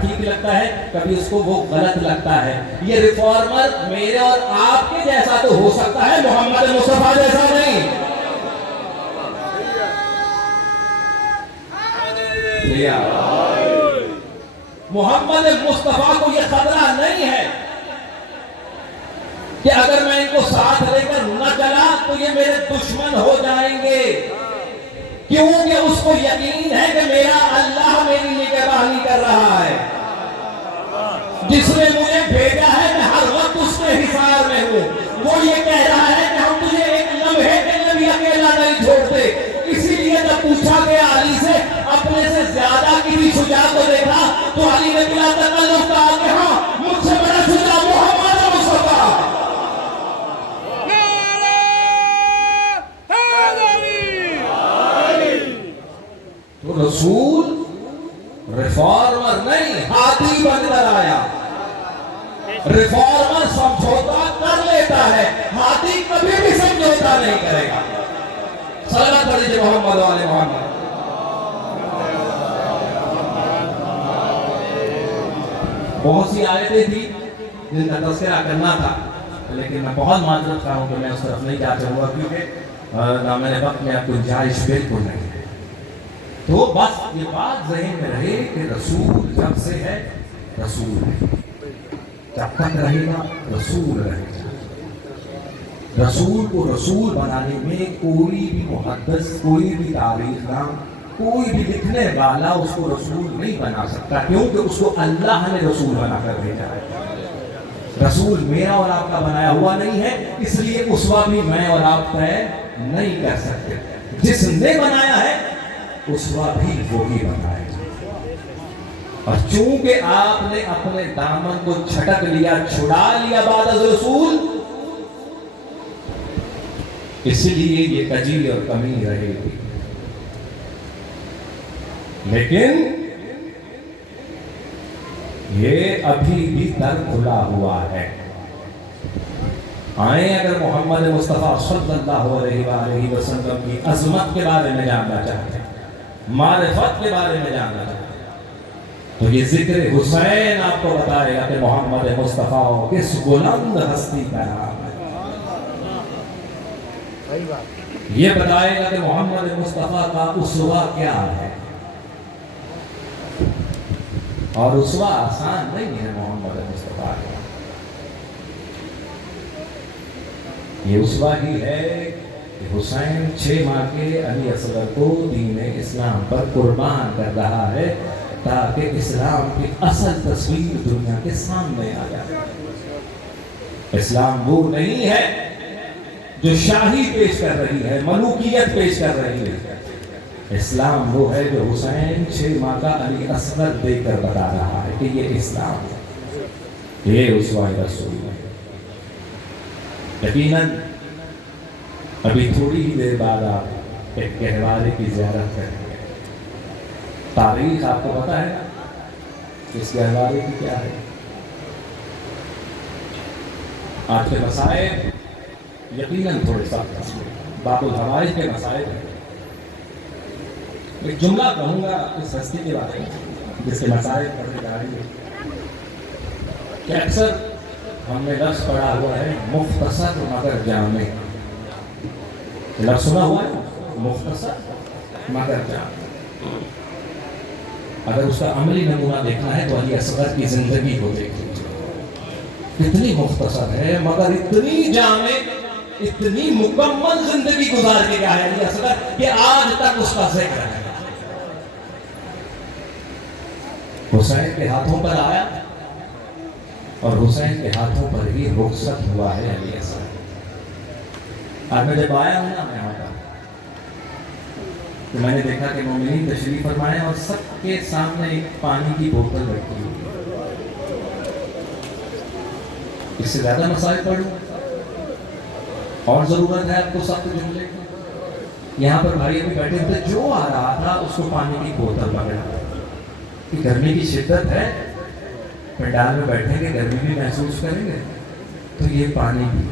ٹھیک لگتا ہے، کبھی اس کو وہ غلط لگتا ہے۔ یہ ریفارمر میرے اور آپ کے جیسا تو ہو سکتا ہے، محمد مصطفیٰ جیسا نہیں۔ محمد مصطفیٰ کو یہ خطرہ نہیں ہے کہ اگر میں ان کو ساتھ لے کر نہ چلا تو یہ میرے دشمن ہو جائیں گے، کیونکہ اس کو یقین ہے کہ میرا اللہ میری نگہبانی کر رہا ہے، جس نے مجھے بھیجا ہے میں ہر وقت اس کے حصار میں ہوں۔ وہ یہ کہہ رہا ہے کہ ہم تجھے ایک لمحے کے لیے بھی اکیلا نہیں چھوڑتے۔ اسی لیے جب پوچھا گیا علی سے اپنے سے زیادہ کسی شجاع کو دیکھا تو علی نے بلا تکلف کہا کہ ہاں مجھ سے بڑا شجاع محمد مصطفیٰ۔ تو رسول ریفارمر نہیں، ہاتھی بن کر آیا۔ ریفارمر سمجھوتا کر لیتا ہے، ہاتھی کبھی بھی سمجھوتا نہیں کرے گا۔ صلوات پڑھیے محمد والے محمد۔ بہت سی آیتیں تھی جن کا تذکرہ کرنا تھا، لیکن میں بہت معذرت خواہ ہوں کہ میں اس طرف نہیں جا چاہوں گا، کیونکہ نہ میرے وقت میں آپ کو جائز بالکل نہیں ہے۔ تو بس یہ بات ذہن میں رہے کہ رسول جب سے ہے رسول ہے، جب تک رہے گا رسول رہے گا۔ رسول کو رسول بنانے میں کوئی بھی محدث، کوئی بھی تاریخ دان، کوئی بھی لکھنے والا اس کو رسول نہیں بنا سکتا، کیونکہ اس کو اللہ نے رسول بنا کر بھیجا ہے۔ رسول میرا اور آپ کا بنایا ہوا نہیں ہے، اس لیے اسوہ بھی میں اور آپ طے نہیں کر سکتے۔ جس نے بنایا ہے اسوہ بھی وہی بنایا۔ اور چونکہ آپ نے اپنے دامن کو چھٹک لیا، چھڑا لیا بعد از رسول، اس لیے یہ کجی اور کمی رہے گی۔ لیکن یہ ابھی بھی در کھلا ہوا ہے۔ آئیں اگر محمد مصطفیٰ صلی اللہ علیہ وآلہ وسلم کی عظمت کے بارے میں جاننا چاہتے ہیں، معرفت کے بارے میں جاننا چاہتے ہیں، تو یہ ذکر حسین آپ کو بتائے گا کہ محمد مصطفیٰ کس بلند ہستی کا نام ہے۔ یہ بتائے گا کہ محمد مصطفیٰ کا اسوہ کیا ہے، اور اسوہ آسان نہیں ہے محمد مصطفیٰ کا۔ یہ اسوہ ہی ہے کہ حسین 6 ماہ کے علی اصغر کو دین اسلام پر قربان کر رہا ہے تاکہ اسلام کی اصل تصویر دنیا کے سامنے آ جائے۔ اسلام وہ نہیں ہے جو شاہی پیش کر رہی ہے، ملوکیت پیش کر رہی ہے۔ اسلام وہ ہے جو حسین 6 ماہ کا علی اصغر دے کر بتا رہا ہے کہ یہ اسلام ہے، یہ اسوہ رسول ہے۔ یقیناً ابھی تھوڑی ہی دیر بعد آپ ایک گہوارے کی زیارت کریں گے۔ تاریخ آپ کو پتا ہے اس گہوارے کی کیا ہے؟ آج کے مسائل یقیناً تھوڑے سخت ہیں، باب الحوائج کے مسائل ہیں۔ ایک جملہ کہوں گا اس ہستی کے بارے میں جس کے مسائل پڑھنے جا رہی ہے کہ اکثر ہم نے لفظ پڑھا ہوا ہے مختصر مگر جامع۔ لفظ سنا ہوا ہے مختصر مگر جامع۔ اگر اس کا عملی نمونہ دیکھنا ہے تو علی اصغر کی زندگی کو دیکھیں، اتنی مختصر ہے مگر اتنی جامع، اتنی مکمل زندگی گزار کے گیا ہے علی اصغر کہ آج تک اس کا ذکر ہے۔ حسین کے ہاتھوں پر آیا اور حسین کے ہاتھوں پر ہی رخصت ہوا ہے علی اصغر۔ آج میں جب آیا ہوں نا یہاں پر تو میں نے دیکھا کہ مومنین تشریف فرمائے اور سب کے سامنے ایک پانی کی بوتل رکھی ہوئی۔ اس سے زیادہ مسائل پڑھوں اور ضرورت ہے آپ کو سخت جملے کی؟ یہاں پر بھائی ابھی بیٹھے ہوتے جو آ رہا تھا اس کو پانی کی بوتل پکڑا کہ گرمی کی شدت ہے، پنڈال میں بیٹھیں گے گرمی بھی محسوس کریں گے تو یہ پانی بھی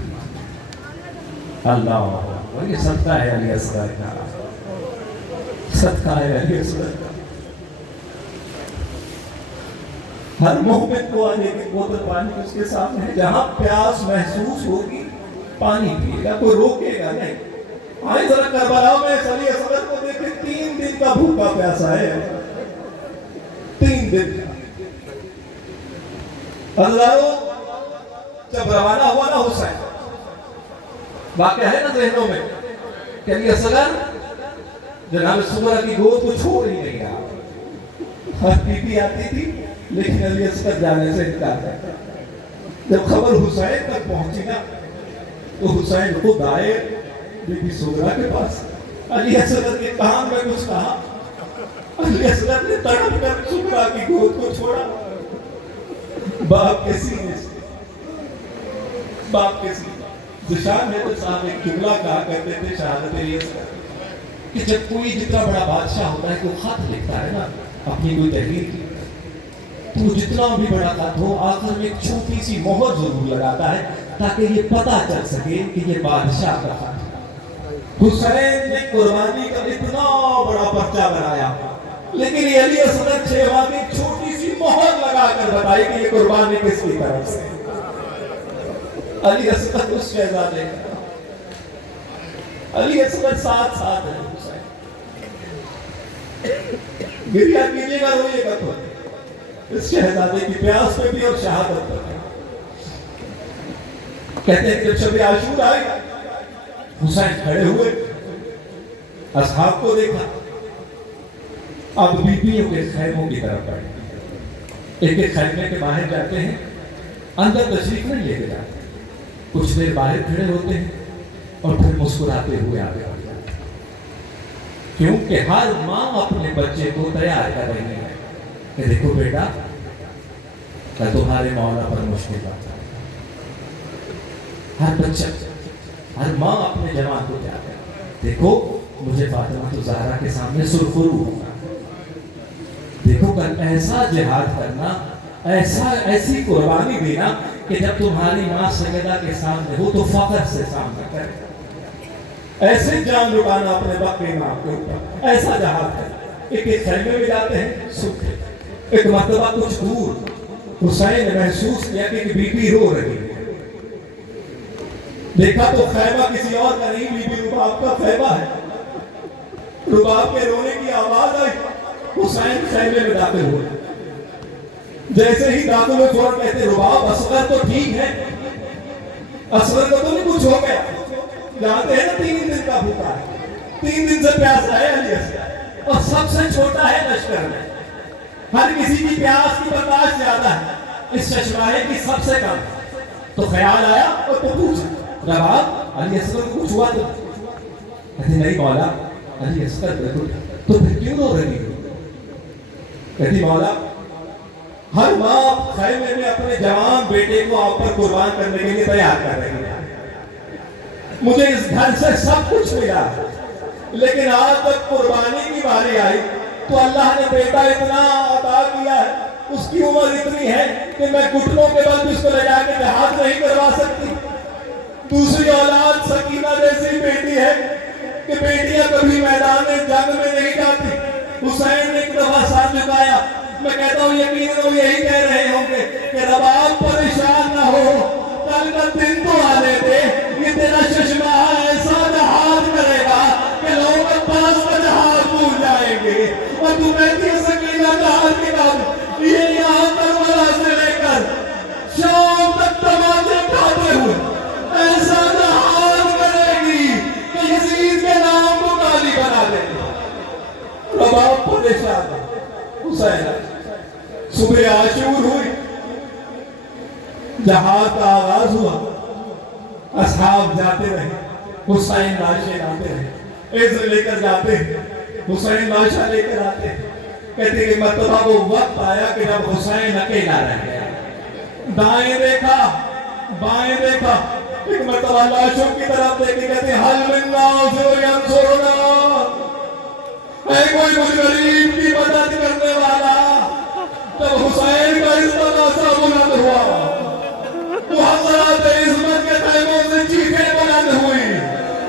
اللہ یہ صدقہ ہے علی اصغر کا، صدقہ ہے علی اصغر کا۔ ہر مومن کو آنے کی بوتل پانی اس کے سامنے ہے، جہاں پیاس محسوس ہوگی پانی پیے گا، کوئی روکے گا نہیں۔ آئے ذرا کربلا میں علی اصغر کو دیکھیں، 3 دن کا بھوکا پیاسا ہے، 3 دن۔ حضراتو جب روانہ ہوا نا حسین، واقعہ ہے نا ذہنوں میں کہ علی اصغر جناب سمرہ کی گود کو چھوڑ ہی نہیں رہا۔ ہر بی بی آتی تھی لیکن علی اصغر جانے سے انکار کرتا۔ جب خبر حسین تک پہنچی نا تو حسین خود آئے بی بی سمرہ کے پاس، علی اصغر کے کان میں کچھ کہا، علی اصغر نے تڑپ کر سمرہ کی گود کو چھوڑا۔ باپ کے سینے سے، باپ کے سینے دشان ہے تو صاحب ایک جملہ کہا کرتے تھے شہادت علی اصغر کہ جب کوئی جتنا بڑا بادشاہ ہوتا ہے کوئی خط لکھتا ہے نا اپنی کوئی تحریر کی تو جتنا بھی بڑا خط ہو آخر میں ایک چھوٹی سی مہر ضرور لگاتا ہے تاکہ یہ پتہ چل سکے کہ یہ بادشاہ کا خط ہے۔ حسین نے قربانی کا اتنا بڑا پرچہ بنایا لیکن یہ علی اصغر 6 ماہ کی چھوٹی سی مہر لگا کر بتائی کہ یہ قربانی کس کی طرف سے۔ علی اصغر اس شہزادے کا، علی اصغر ساتھ ساتھ ہے حسین۔ گریہ کیجئے گا روئیے گا تو اس شہزادے کی پیاس پہ بھی اور شہادت پر۔ کہتے ہیں کہ جب شب عاشور آئے حسین کھڑے ہوئے، اصحاب کو دیکھا، اب بیویوں کے خیموں کی طرف بڑھے، ایک ایک خیمے کے باہر جاتے ہیں، اندر تشریف نہیں لے کے جاتے، کچھ دیر باہر کھڑے ہوتے ہیں اور پھر مسکراتے ہوئے آگے بڑھ جاتے ہیں، کیونکہ ہر ماں اپنے بچے کو تیار کر رہی ہے کہ دیکھو بیٹا کل تمہارے مولا پر مشکل آتا ہے۔ ہر بچہ، ہر ماں اپنے جوان کو کیا ہے، دیکھو مجھے فاطمہ الزہرا کے سامنے سرخرو ہوگا، دیکھو کل ایسا جہاد کرنا، ایسی قربانی دینا کہ جب تمہاری ماں سیدہ کے سامنے ہو تو فخر سے سامنا کرے، ایسے جان لٹانا اپنے بقی ماں کے اوپر، ایسا جہاد کرے۔ ایک ایک خیمے میں جاتے ہیں، سکھے ایک مرتبہ کچھ دور حسین نے محسوس کیا کہ بی بی رو رہی ہے، دیکھا تو خیمہ کسی اور کا نہیں، بی بی رباب کا خیمہ ہے، رباب کے رونے کی آواز آئی، حسین خیمے میں داخل ہوئے، جیسے ہی داخل ہوئے فوراً کہتے رباب اصغر تو ٹھیک ہے، اصغر کو تو نہیں کچھ ہو گیا، جانتے ہیں نا 3 دن کا بھوکا ہے, 3 دن سے پیاسا ہے علی اصغر, اور سب سے چھوٹا ہے لشکر میں. ہر کسی کی پیاس کی برداشت زیادہ ہے, اس چشمائے کی سب سے کم. تو خیال آیا اور تو پوچھا رباب علی اصغر کو کچھ ہوا تو کہتے نہیں مولا علی اصغر تو پھر کیوں رو رہی ہو؟ کہتی مولا ہر ماں خیمے میں اپنے جوان بیٹے کو آپ پر قربان کرنے کے لیے تیار کر رہی ہے. مجھے اس گھر سے سب کچھ ملا, لیکن آج تک قربانی کی باری آئی تو اللہ نے بیٹا اتنا عطا کیا ہے, اس کی عمر اتنی ہے کہ میں گھٹنوں کے بل اس کو لے جا کے جہاد نہیں کروا سکتی. دوسری اولاد سکینہ جیسی بیٹی ہے کہ بیٹیاں کبھی میدان جنگ میں نہیں جاتی. حسین نے ایک دفعہ ساتھ جھکایا, میں کہتا ہوں یقیناً وہ یہی کہہ رہے ہوں گے کہ رباب پریشان نہ ہو, کل کا دن تو آنے دے, یہ تیرا چشمہ ایسا جہاد کرے گا کہ لوگ پاس کا جہاد بھول جائیں گے. اور تو کہتی ہے سکینہ جہاد کے بعد یہ یہاں کربلا سے لے کر شام تک تماچے کھاتے ہوئے ایسا جہاد کرے گی کہ یزید کے نام کو کالی بنا دے گی. رباب پریشان ہے. حسین صبح عاشور ہوئی, جہاد کا آغاز ہوا, اصحاب جاتے رہے, حسین لاشیں لاتے رہے, عزر لے کر جاتے, حسین لاشیں لے کر آتے. کہتے کہ مرتبہ وہ وقت آیا کہ جب حسین اکیلا رہ گیا, دائیں دیکھا بائیں دیکھا, ایک مرتبہ لاشوں کی طرف دیکھے, کہتے حل من ناصر ینصرنا, ہے کوئی مجھ غریب کی مدد کرنے والا. جب حسین کا عزت سا بلند ہوا, وہ حضرات عظمت کے خیموں سے چیخیں بلند ہوئی.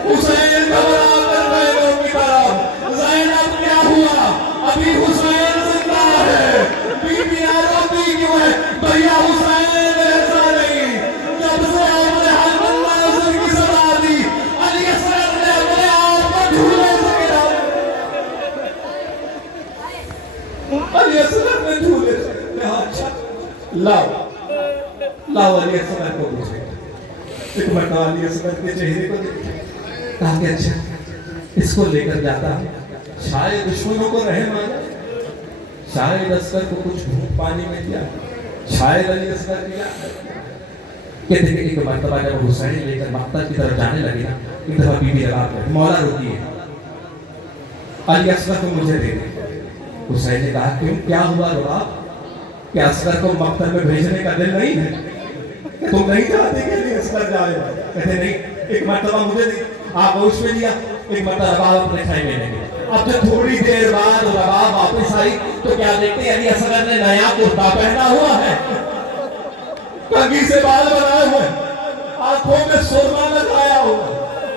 حسین گھبرا کر خیموں کی طرف, زینب کیا ہوا؟ ابھی حسین زندہ ہے. بیویاں روتی کیوں ہے؟ بھیا حسین ایسا نہیں. جب سے آپ نے حل من ناصر کی صدا دی, علی اصغر نے اپنے آپ کو جھولے سے گرا. علی اصغر نے جھولے سے کہا اچھا لاؤ علی اصغر کو پوچھے. ایک مرتبہ علی اصغر کے چہرے کو دیکھا, کہا کہ اچھا اس کو لے کر جاتا ہے, شاید دشمنوں کو رحم آ جائے, شاید اصغر کو کچھ بھوک پانی میں دیا, شاید علی اصغر کیا. کہتے کہ ایک مرتبہ جب حسین لے کر مقتل کی طرف جانے لگے نا, ایک دفعہ بی بی رباب کہتے مولا روکیے, علی اصغر کو مجھے دے دیں. حسین نے کہا کیوں, کیا ہوا رباب؟ کہ اصغر کو مقتل میں بھیجنے کا دل نہیں ہے, تم نہیں چاہتے کہ علی اصغر جائے؟ کہتے نہیں, ایک مرتبہ مجھے دے. آپ ہوش میں لیا, ایک مرتبہ رباب اپنے خیمے میں گئے. اب جب تھوڑی دیر بعد رباب واپس آئی تو کیا دیکھتے علی اصغر نے نیا کرتا پہنا ہوا ہے, کنگھی سے بال بنائے ہوئے, آنکھوں میں سرما لگایا ہوا,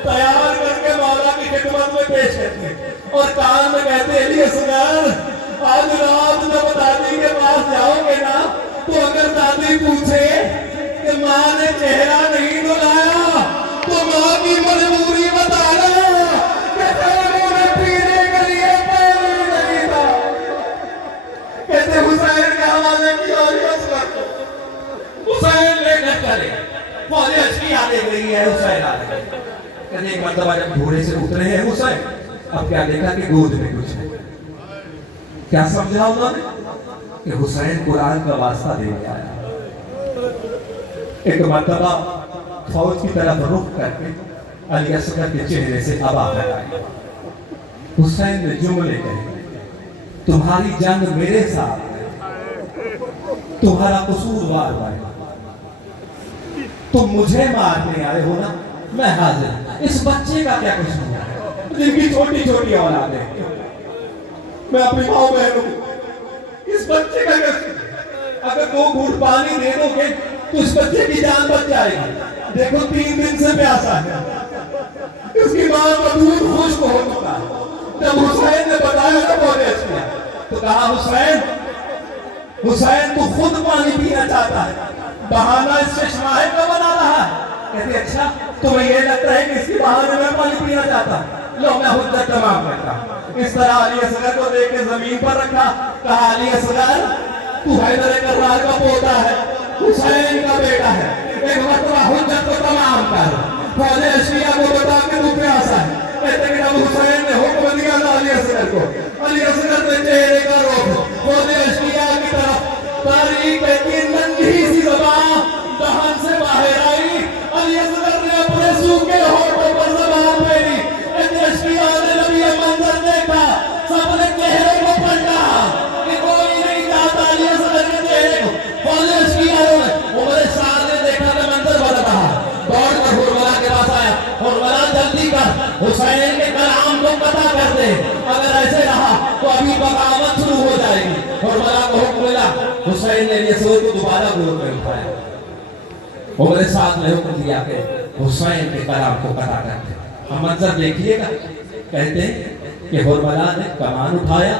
تیار کر کے مولا کی خدمت میں پیش کرتے, اور کان میں کہتے علی اصغر آج رات جب دادی کے پاس جاؤ گے نا, تو اگر دادی پوچھے کہ ماں نے چہرہ نہیں دھلایا تو ماں کی مجبوری بتا رہا کہ خیموں میں پینے کے لیے پانی نہیں تھا. کہتے حسین کے حوالے کی علی اصغر کو حسین لے کر چلے, فوجی اچھی آنے گئی ہے. حسین آ گئے, کہتے ایک مرتبہ جب گھوڑے سے اترے ہیں حسین, اب کیا دیکھا کہ گود میں کچھ ہے. کیا سمجھا انہوں نے کہ حسین قرآن کا واسطہ دے کے آیا. ایک مرتبہ فوج کی طرف رخ کر کے علی اصغر کے چہرے سے ابا ہٹائی. حسین نے جملے کہے, تمہاری جنگ میرے ساتھ ہے, تمہارا قصوروار ہے, تم مجھے مارنے آئے ہو نا, میں حاضر. اس بچے کا کیا قصور ہے جن کی چھوٹی چھوٹی اولاد ہے؟ میں اپنی ماں بہنوں کو, اس بچے کا کیا, اگر 2 گھونٹ پانی دے دو گے تو اس بچے کی جان بچ جائے گی. دیکھو 3 دن سے پیاسا ہے, اس کی ماں کا دودھ خشک ہو چکا ہے. جب حسین نے بتایا تو بہت اچھا تو کہا حسین تو خود پانی پینا چاہتا ہے, بہانہ اس چشمہ کا بنا رہا ہے. کہتے اچھا تمہیں یہ لگتا ہے کہ اس کی بہانے میں پانی پینا چاہتا ہوں, لو میں حجت تمام کرتا. اس طرح علی اصغر کو دیکھ کے زمین پر رکھا, کہا علی اصغر تو حیدر کرار کا پوتا ہے, حسین کا بیٹا ہے, ایک مرتبہ حجت کو تمام کر. فوج اشیاء کو بتا کے تو پیاسا ہے. کہتے کہ جب حسین نے حکم دیا تھا علی اصغر کو, علی اصغر نے چہرے کا رخ فوج اشیاء کی طرف تاریخ کی ننھی سی زبان دہن سے باہر آئی. علی اصغر نے اپنے سوکھے ہونٹوں پر زبان پھیری. اشیاء نے نبی منظر دیکھا, سب نے چہرے کو پلٹا کہ کوئی نہیں جاتا علی اصغر کے چہرے کو. فوج اشیاء نے عمر سعد نے دیکھا کہ منظر بدل رہا, دوڑ کر حرملہ کے پاس آیا. حرملہ جلدی کر, حسین کے کلام کو قطع کر دے, اگر ایسے رہا تو ابھی بغاوت شروع ہو جائے گی. حرملہ کو حکم ملا, حسین نے یہ سوچ کو دوبارہ گروہ میں اٹھایا. عمر سعد نے حکم دیا کہ حسین کے کلام کو قطع کر دے. ہم منظر دیکھیے گا. کہتے ہیں کہ حرملہ نے کمان اٹھایا,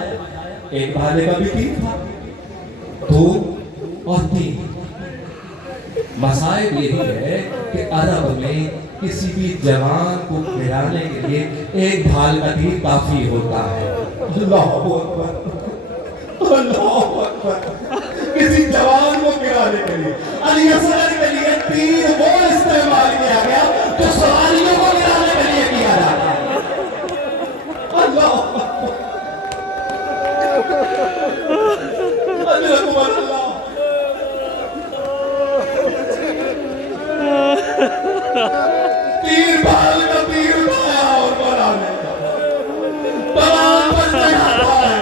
ایک بھالے کا بھی تیر تھا, 2 اور 3. مسائل یہی ہے کہ عرب میں کسی بھی جوان کو گرانے کے لیے ایک بھال کا تیر کافی ہوتا ہے. اللہ اکبر, اللہ اکبر. کسی جوان کو گرانے کے لیے علی اصغر کے لیے تیر وہ استعمال کیا گیا جو سواریوں کو گرانے کے لیے کیا جاتا ہے. اللہ اللہ. تیر بال کا تیر اٹھایا اور بڑھانے تمام پر چڑھاتا ہے,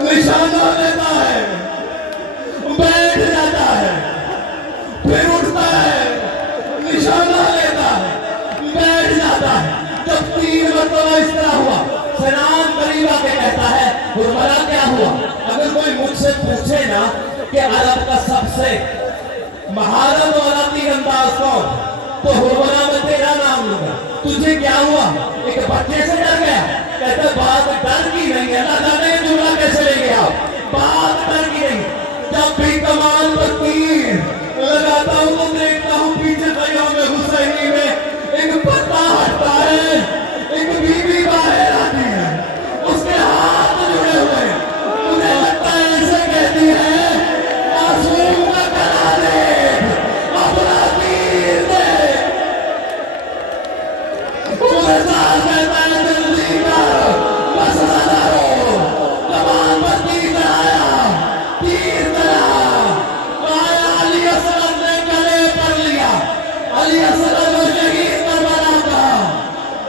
نشانہ لیتا ہے, بیٹھ جاتا ہے, پھر اٹھتا ہے, نشانہ لیتا ہے, بیٹھ جاتا ہے. جب 3 مرتبہ اس طرح ہوا, سنان قریب آ کے کہتا ہے حرملہ کیا ہوا؟ اگر کوئی مجھ سے پوچھے نا کہ عرب کا سب سے مہارت والا تیر انداز کون, تو حرملہ میں تیرا نام لوں گا. تجھے کیا ہوا؟ ایک بچے سے ڈر گیا. کہتا بات ڈر کی نہیں ہے, اللہ جانے یہ جملہ کیسے لے گیا, بات ڈر کی نہیں. جب بھی کمان پر تیر لگاتا ہوں تو دیکھتا ہوں پیچھے قیام حسینی میں ایک پتا ہٹتا ہے, ایک بیوی باہر آتی ہے, اس کے ہاتھ جڑے ہوئے ہیں. مجھے لگتا ہے ایسے کہتی ہے معصوم کا گلا دیکھ, اپنا تیر دیکھ. مجھے ساتھ کہتا ہے جلدی کر, بس زیادہ رو, کمان پر تیر چڑھایا, تیر چڑھا آیا. علی اصغر نے گلے پر لیا. علی اصغر کو شہید کروانا تھا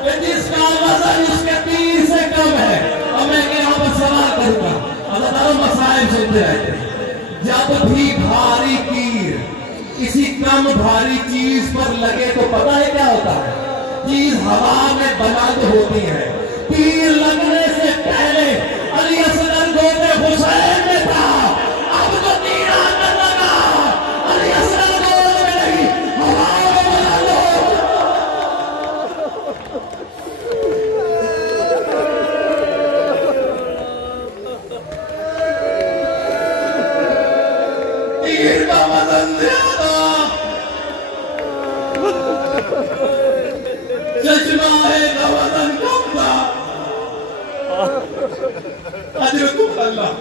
کہ جس کا وزن اس کے تیر سے کم ہے. اور میں یہاں پر سوال کروں گا, اللہ تعالیٰ مسائل سنتے رہتے ہیں. جب بھی بھاری تیر کسی کم بھاری چیز پر لگے تو پتہ ہے کیا ہوتا ہے, چیز ہوا میں بلند ہوتی ہے. تیر لگنے سے پہلے علی اصغر گوتے حسین میں تھا, اب تو تیر آ کر لگا, علی اصغر گود میں نہیں, ہوا میں بلند ہو. تیر کا وزن زیادہ, چشمہ کا وزن کم تھا. اجرکم اللہ.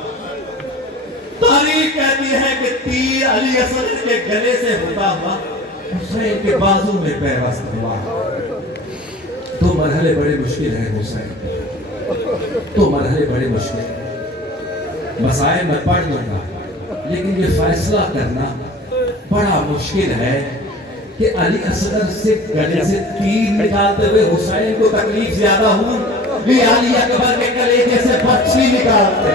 تاریخ کہتی ہے کہ تیر علی اصغر کے گلے سے ہوتا ہوا حسین کے بازو میں پیوست ہوا. 2 مرحلے بڑے مشکل ہیں حسین, 2 مرحلے بڑے مشکل ہیں. مسائل میں پڑھ دوں گا, لیکن یہ فیصلہ کرنا بڑا مشکل ہے کہ علی اصغر سے گلے سے تیر نکالتے ہوئے حسین کو تکلیف زیادہ ہوئی یا علی اکبر کے کلیجے سے بچی نکالتے.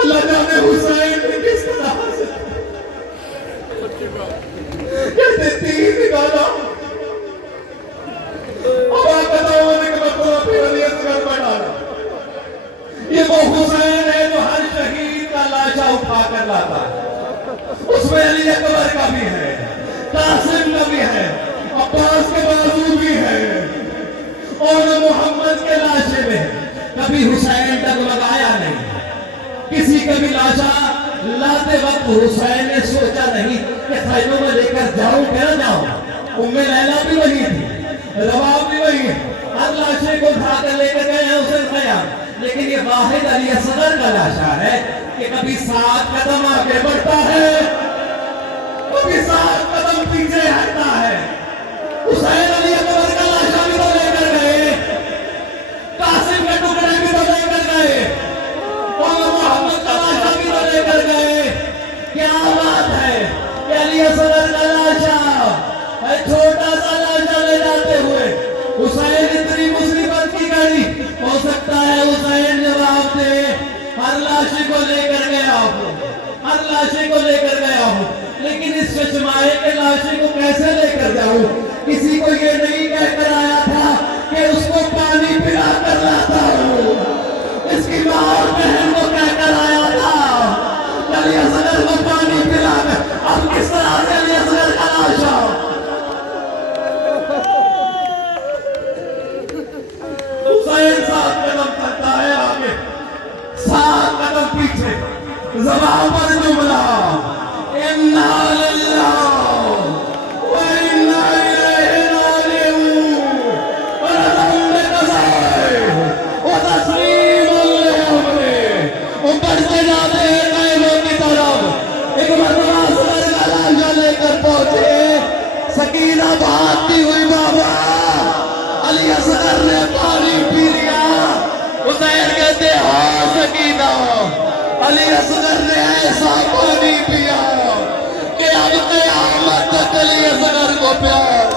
اللہ جانے حسین نے کس طرح سے کہتے تیر نکالا. اب آقا ہونے کے بعد پھر علی اصغر پر ڈالا. یہ وہ حسین ہے جو ہر شہید کا لاشا اٹھا کر لاتا ہے. اس میں علی اکبر کا بھی ہے, قاسم کا بھی ہے, عباس کے بازو بھی ہے, اور محمد کے لاشے میں کبھی حسین ڈگمگایا نہیں. کسی کا بھی لاشا لاتے وقت حسین نے سوچا نہیں کہ خیموں میں لے کر جاؤں کہ نہ جاؤں. ام لیلا بھی وہی تھی, رباب بھی وہی ہے, ہر لاشے کو اٹھا کر لے کر گئے ہیں حسین خیام. لیکن یہ واحد علی اصغر کا لاشا ہے کہ کبھی 7 قدم آگے بڑھتا ہے, وہ بھی 7 قدم پیچھے ہٹتا ہے. حسین علی اکبر کا لاشا بھی تو لے کر گئے, قاسم کے ٹکڑے بھی تو لے کر گئے, اور محمد کا لاشا بھی تو لے کر گئے. کیا بات ہے کہ علی اصغر کا لاشا چھوٹا سا لاشا لے جاتے ہوئے حسین اتنی مصیبت کی گھڑی. ہو سکتا ہے حسین جواب دے, ہر لاشے کو لے کر گیا ہوں, ہر لاشے کو لے کر گیا ہوں, لیکن اس چچمائے کے لاشے کو کیسے لے کر جاؤں؟ کسی کو یہ نہیں کہہ کر آیا تھا کہ اس کو پانی پلا کر لاتا ہوں. اس کی ماں اور بہن کو کہہ کر آیا تھا علی اصغر کو پانی پلا کر. اب کس طرح سے علی اصغر کا لاشا حسین 7 قدم کرتا ہے آگے, 7 قدم پیچھے, زبان پر جملہ اِنَّا لِلَّهِ وَإِنَّا إِلَيْهِ رَاجِعُونَ وَنَذَرُ لِقَضَائِهِ وَتَسْلِيمًا لِأَمْرِهِ. وہ بڑھتے جاتے ہیں غیبوں کی طرف. ایک مرتبہ اصغر کا لاشا لے کر پہنچے, سکینہ بھاگتی ہوئی بابا, علی اصغر نے پانی پی لیا. حسین کہتے ہاں سکینہ, علی اصغر نے ایسا پانی پیا کہ اب قیامت تک علی اصغر کو پیاس